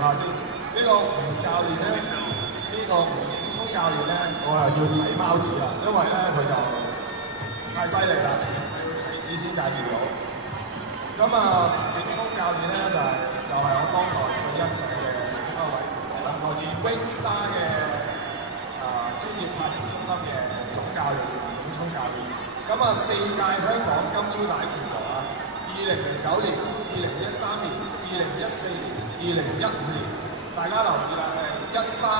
下先。呢個胡教練咧，呢個胡聰教練咧，我係要睇貓子啦，因為咧佢就太犀利啦，要睇子先介紹到。咁啊，胡聰教練咧就係我當代最欣賞嘅一位拳王啦，來自 Wingstar 嘅專業太極中心嘅總教練胡聰教練。咁啊，4屆香港金腰帶拳王啊，2009年、2013年、2014年、2015年。大家留意啦，係13、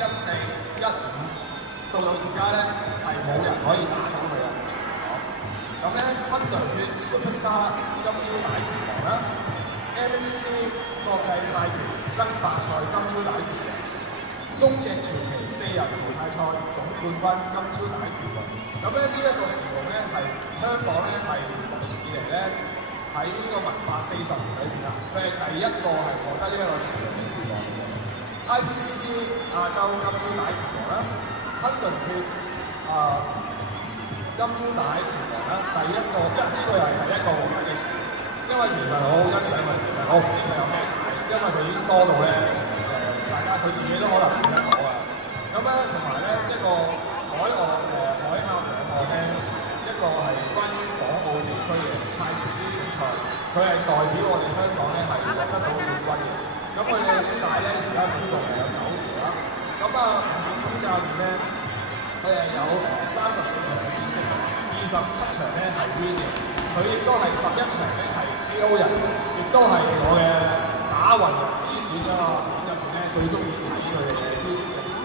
14、15，到而家咧係冇人可以打到佢啦。咁咧，昆侖血 Superstar 金腰帶拳王啦 ，MHC 國際太拳爭霸賽金腰帶拳王，終極傳奇4人淘汰賽總冠軍金腰帶拳王。咁咧呢一個時代咧係香港咧係目前以嚟咧喺呢個文化40年裏邊啊，佢係第一個係獲得呢一個時代嘅拳王。IPCC 亞洲金腰帶拳王啦，昆侖血金腰帶拳王啦，第一個，呢個又係第一個獲得嘅時，因為其實我好欣賞佢，其實我唔知佢有咩解，因為佢已經多到咧大家佢自己都可能唔記得咗啊。咁咧同埋咧一個海峽兩岸咧，一個係關於港澳地區嘅太極呢啲比賽，佢係代表我哋香港咧係獲得到冠軍嘅。咁佢哋呢帶咧而家總共係有9條啦。咁啊，吳建聰教練咧，佢係有34場嘅戰績，27場咧係 win 嘅。佢亦都係11場咧係 KO 人，亦都係我嘅打暈人之選啊片入邊咧最中意睇佢哋嘅 YouTube 嘅片。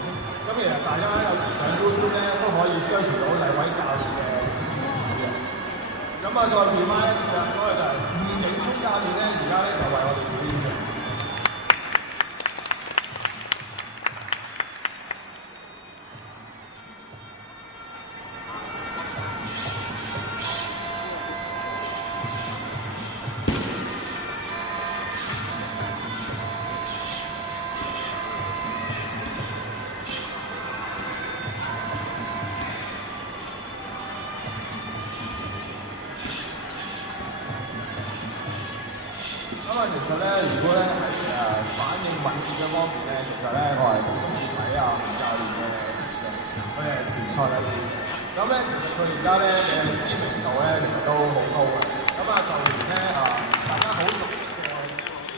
咁其實大家有時上 YouTube 咧都可以 search 到黎偉教練嘅片嘅。咁啊，再變翻一次啦，嗰個就係吳景聰教練咧，而家咧就為我哋表演嘅。其實咧，如果咧係反應敏捷嘅方面咧，其實咧我係好中意睇啊吳教練嘅佢係拳賽裏邊。咁咧其實佢而家咧嘅知名度咧其實都好高嘅。咁啊，就連咧大家好熟悉嘅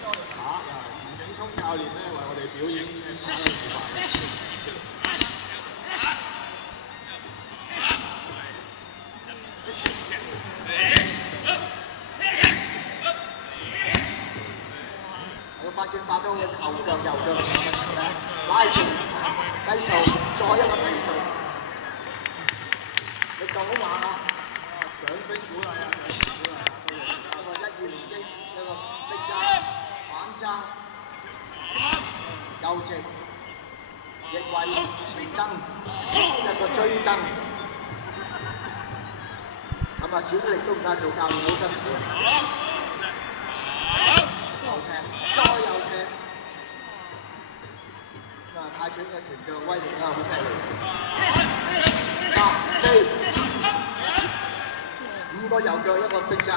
多力打吳景聰教練咧為我哋表演嘅打嘅示範。發勁發到後腳右腳前嘅時候咧，拉住低數，再一個低數，你夠好猛啊！掌聲鼓勵啊！掌聲鼓勵啊！一個1、2連擊，一個逼爭、反爭、右直、逆位、前蹬，一個追蹬。咁啊，小力都唔得，做教練好辛苦啊！右踢，再右踢，咁啊泰拳嘅拳腳威力咧好犀利。3、4、5個右腳一個逼爭。